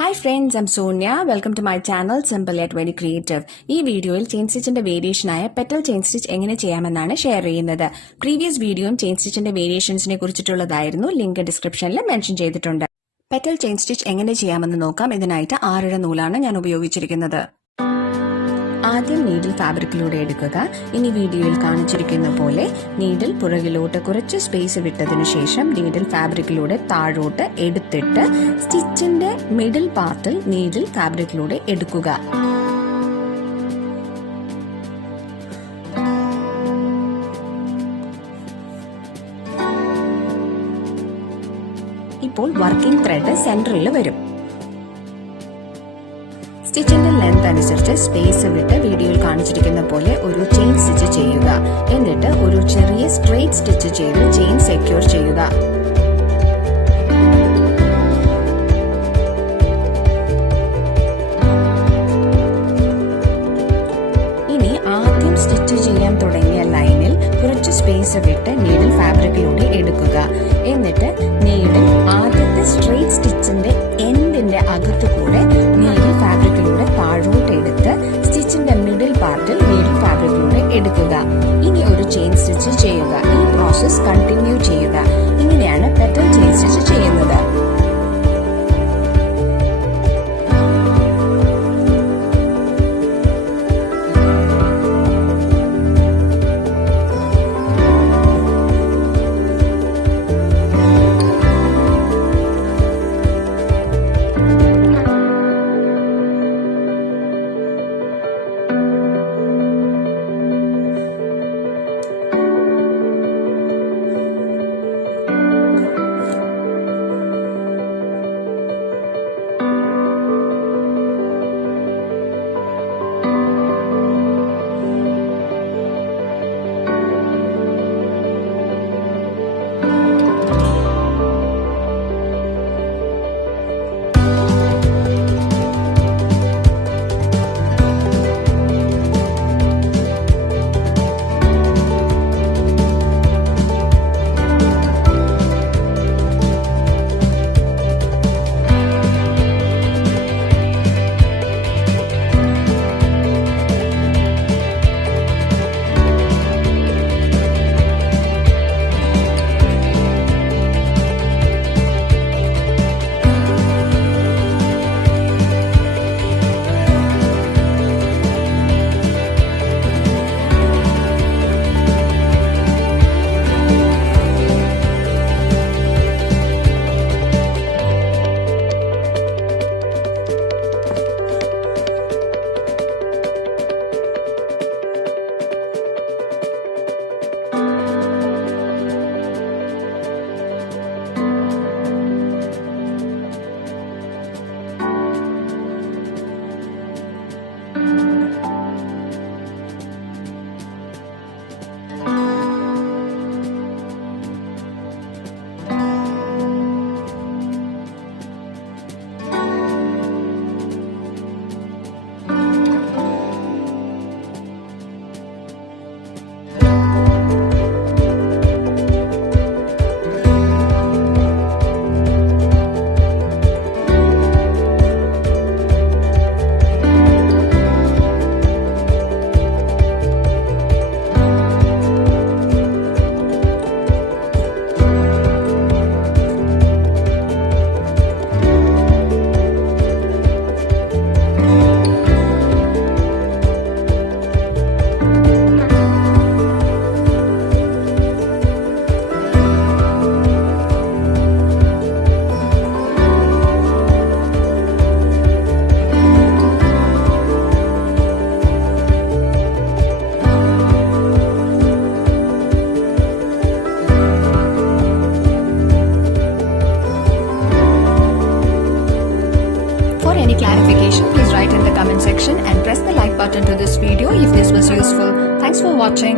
Hi friends, I'm Sonia. Welcome to my channel Simple Yet Very Creative. ഈ വീഡിയോയിൽ chain സ്റ്റിച്ചിന്റെ വേരിയേഷനായ petal chain stitch എങ്ങനെ ചെയ്യാമെന്നാണ് share ചെയ്യുന്നത്. Previous വീഡിയോയും ചെയിൻ സ്റ്റിച്ചിന്റെ വേരിയേഷൻസിനെ കുറിച്ചിട്ടുള്ളതായിരുന്നു. ലിങ്ക് ഡിസ്ക്രിപ്ഷനിൽ മെൻഷൻ ചെയ്തിട്ടുണ്ട്. പെറ്റൽ ചെയിൻ സ്റ്റിച്ച് എങ്ങനെ ചെയ്യാമെന്ന് നോക്കാം. ഇതിനായിട്ട് 6 നൂലാണ് ഞാൻ ഉപയോഗിച്ചിരിക്കുന്നത്. ആദ്യം നീഡിൽ ഫാബ്രിക്കിലൂടെ എടുക്കുക. ഇനി വീഡിയോയിൽ കാണിച്ചിരിക്കുന്ന പോലെ നീഡിൽ പുറകിലോട്ട് കുറച്ച് സ്പേസ് വിട്ടതിനു ശേഷം നീഡിൽ ഫാബ്രിക്കിലൂടെ താഴോട്ട് എടുത്തിട്ട് സ്റ്റിച്ചിന്റെ മിഡിൽ പാർട്ടിൽ നീഡിൽ ഫാബ്രിക്കിലൂടെ എടുക്കുക. ഇപ്പോൾ വർക്കിംഗ് ത്രെഡ് സെന്ററിൽ വരും. സ്റ്റിച്ചിന്റെ ലെങ്ത് അനുസരിച്ച് സ്പേസ് വിട്ട് വീഡിയോയിൽ കാണിച്ചിരിക്കുന്ന പോലെ ഒരു ചെയിൻ സ്റ്റിച്ച് ചെയ്യുക. എന്നിട്ട് ഒരു ചെറിയ സ്ട്രെയിറ്റ് സ്റ്റിച്ച് ചെയ്ത് ചെയിൻ സെക്യൂർ ചെയ്യുക. ഇനി ആദ്യം സ്റ്റിച്ച് ചെയ്യാൻ തുടങ്ങിയ ലൈനിൽ കുറച്ച് സ്പേസ് വിട്ട് നീഡിൽ ഫാബ്രിക്കിലൂടെ എടുക്കുക. എന്നിട്ട് നീഡിൽ ആദ്യത്തെ സ്ട്രെയിറ്റ് സ്റ്റിച്ചിന്റെ എൻഡിന്റെ അകത്തുകൂടെ നീഡിൽ ഫാബ്രിക്കിലൂടെ താഴോട്ട് എടുത്ത് സ്റ്റിച്ചിന്റെ മിഡിൽ പാർട്ടിൽ നീഡിൽ ഫാബ്രിക്കിലൂടെ എടുക്കുക. ഇനി ഒരു ചെയിൻ സ്റ്റിച്ച് ചെയ്യുക. ഈ പ്രോസസ് കണ്ടിന്യൂ ചെയ്യുക. ഇങ്ങനെയാണ് പെറ്റൽ ചെയിൻ സ്റ്റിച്ച് ചെയ്യുന്നത്. For any clarification, please write in the comment section and press the like button to this video if this was useful. Thanks for watching.